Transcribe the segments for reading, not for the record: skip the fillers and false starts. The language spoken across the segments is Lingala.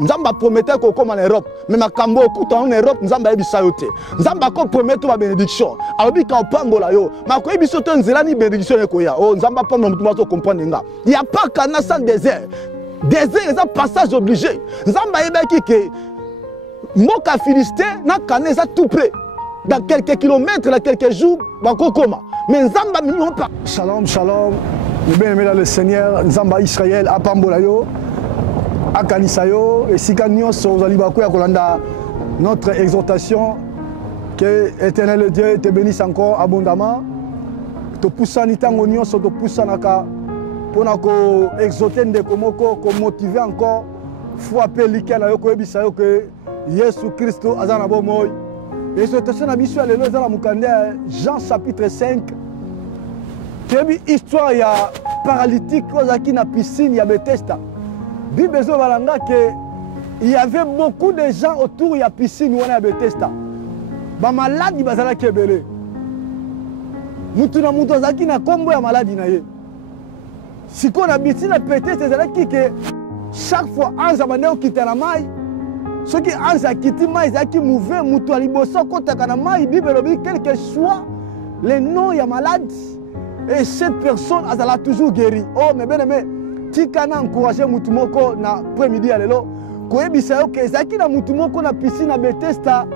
Nzamba promettait qu'on comme en Europe. Mais ma cambo écoute en Europe, Nzamba ebisayote. Nzamba ko promettait ma bénédiction. Alobi ka pambola yo. Ma ko ebisoto nzela ni bénédiction ekoya. Oh Nzamba pas mon tout comprendre nga. Il y a pas kana sans désert. Désert c'est un passage obligé. Nzamba yebaki ke Moka Philistin na kana ça tout près. Dans quelques kilomètres, dans quelques jours, bako koma. Mais Nzamba mignon pas. Shalom, shalom. Le bien-aimé dans le Seigneur, Nzamba Israël, à Pambolayo, à Kanisayo, et si Kanyon, aux Alibakou, à Kolanda, notre exhortation, que l'éternel Dieu te bénisse encore abondamment. Te pousse à Nitango Nyon, te pousse à Naka, pour nous exhorter, nous motiver encore, faut appeler l'Ikel à Yoko Ebisayo, que Jésus Christ a un bon mot. L'exhortation à Bissou, elle est là, Jean chapitre 5. Quelle histoire il y a paralytique qui na piscine, il y a Bethesda. Bible balanga que il y avait beaucoup de gens autour de la piscine où on a Bethesda. Ba maladi bazala kebele. Mutu na mutu zaki na kombo ya maladi na ye. Siko na piscine Bethesda zala ki que chaque fois anza bandeo kitana mai. Ceux qui anza kiti mai zaki mouver mutu aliboso kota kana mai Bible lobi quel que soit le nom ya malade. Et cette personne, elle a toujours guéri. Oh, mais bien aimé, tu as encouragé Moutoumoko na après-midi à l'élo. Quand il y a des gens qui ont na piscine à Bethesda,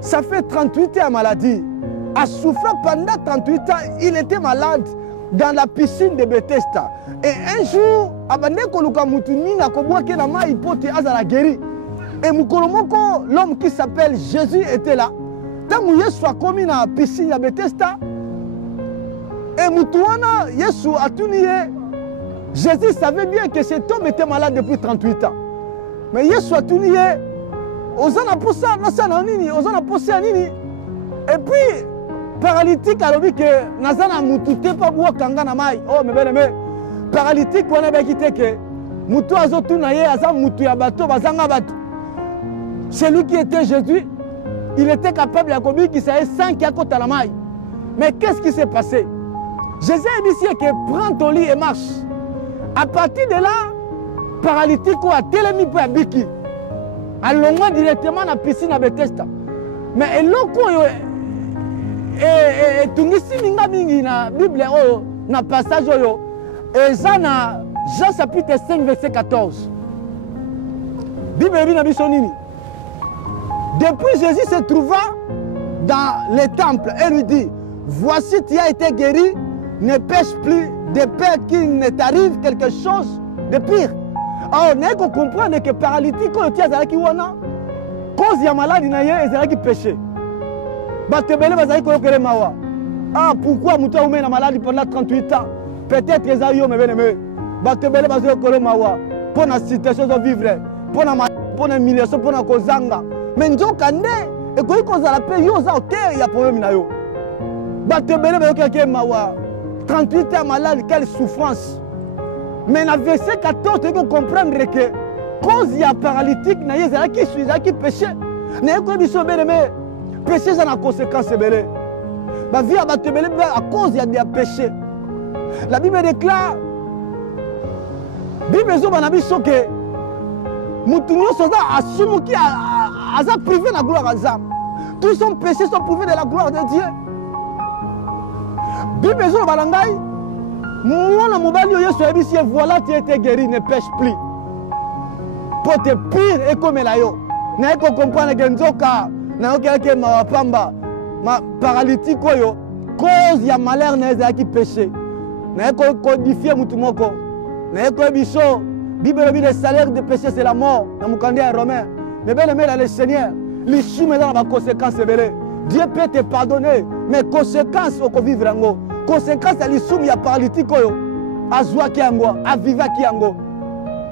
ça fait 38 ans maladie. A souffert pendant 38 ans, il était malade dans la piscine de Bethesda. Et un jour, il a guéri. Et Moukolomoko, l'homme qui s'appelle Jésus, était là. Quand il soit commis dans la piscine à Bethesda, et Moutouana, Yesu a tout nié. Jésus savait bien que cet homme était malade depuis 38 ans. Mais Yesu a tout nié. Osana posa, nasana nini, osana posa nini. Et puis, paralytique a dit que Nazana Moutouté pas boire kanga na mai. Oh, mais bien aimé. Paralytique, on a quitté que Moutou a zotou naye, azam Moutou ya bateau, bazanga bateau. Celui qui était Jésus, il était capable de communiquer qu'il savait 5 à côté de la maille. Mais qu'est-ce qui s'est passé? Jésus a dit que prends ton lit et marche. À partir de là, paralytique ou à télémi pour Biki. Allons directement dans la piscine à Bethesda. Mais l'autre et tungisi minga mingi na Bible na passage oyo et ça na Jean chapitre 5 verset 14. Bible dit na bisonini. Depuis Jésus se trouva dans le temple et lui dit: voici tu as été guéri. Ne pêche plus de peur qu'il ne t'arrive quelque chose de pire. Alors, on est qu'on comprend que paralytique, quand tu as qui wana, cause ya maladie na ye, ils qui péché. Batebele bazali ko kele mawa. Ah, pourquoi muto ou na maladie pendant 38 ans? Peut-être que ça yo me bien. Batebele bazali ko mawa. Pour la situation de vivre, pour la humiliation, pour la kozanga. Mais nzoka nde et ko ikoza la paix yo za OK, il y a problème na yo. Batebele bazali ko mawa. 38 ans malade, quelle souffrance. Mais dans le verset 14, tu peux comprendre que cause il y a paralytique, il y a qui péché. Il y a qui péché, ça a des conséquences. La vie à cause il y a des péchés. La Bible déclare, la Bible dit que Moutounio Sosa assume qu'il a privé de la gloire à Zam. Tous son péchés sont privés de la gloire de Dieu. Bible zo balangai mwana mobali Yesu ebisi voilà tu étais guéri ne pêche plus. Pour te pire et comme la yo. Na ko comprendre que nzoka na okeke mawapamba ma paralytique oyo cause ya malheur na eza qui péché. Na ko codifier mutu moko. Na ko biso Bible dit le salaire de péché c'est la mort na mukandia romain. Mais bien aimé le Seigneur, les chimé dans la conséquence belé. Dieu peut te pardonner mais conséquences au vivre ngo. Conséquence à l'issue, il y a paralytique, à Zoua Kiango, à Viva Kiango.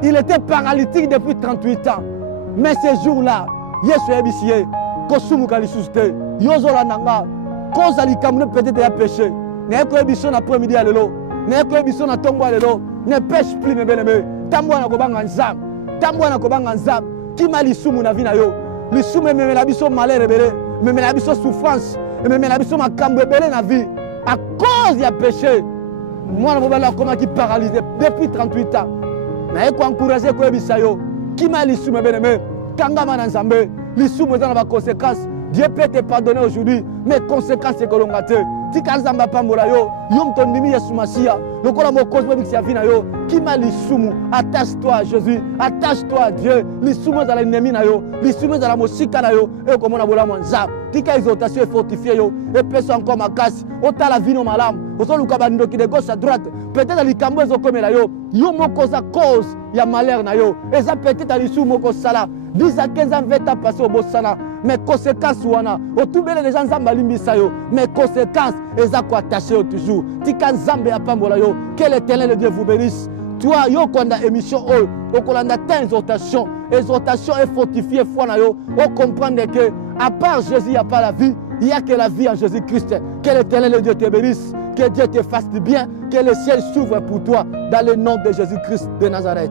Il était paralytique depuis 38 ans. Mais ce jour-là, Yesu Ebisie, Kosumu Kalisouste, Yozola Nanga, cause à l'Ikamune peut-être à péché. N'est-ce Ebison après-midi à l'élo, n'est-ce Ebison à Tombo à l'élo, ne pêche plus, mes bien-aimés. Tambo na Kobanga Nzam, Tambo na Kobanga Nzam, qui m'a l'issue na vie na yo. L'issue me met la biso malheur rebelle, me met la biso souffrance, me met la biso ma cambe rebelle na vie. À cause du péché, moi, je suis paralysé depuis 38 ans. Mais il faut encourager Qui m'a l'issue, mes bien-aimés? Kangama Nanzambe, l'issue, mes dans la conséquence. Dieu peut te pardonner aujourd'hui, mais conséquences, c'est que l'on a été. Tika Nzamba Pambola yo, yom ton nimi Yesu Masia, le kola mo cause même si avina yo, qui m'a l'issue, attache-toi à Jésus, attache-toi à Dieu, l'issue dans la nemi na yo, l'issue dans la mosika na yo, et comme on a bola monza. Tika exhortation fortifiée yo, et peut encore ma casse, ota la vie no malam, oso lukabando qui de gauche à droite, peut-être à l'ikambo zo comme la yo, yo mo cause ya malheur na yo, et ça peut-être à l'issue moko sala, 10 à 15 ans va passer au bossana. Mais conséquences wana au tout bel les gens zamba limbisa yo mais conséquences eza ko attaché toujours tika nzambe ya pambola yo que l'Éternel de Dieu vous bénisse. Toi yo konda émission o kolanda ta exhortation est fortifiée foi na yo on comprendre que à part Jésus il y a pas la vie, il y a que la vie en Jésus-Christ. Que l'Éternel de Dieu te bénisse, que Dieu te fasse du bien, que le ciel s'ouvre pour toi dans le nom de Jésus-Christ de Nazareth.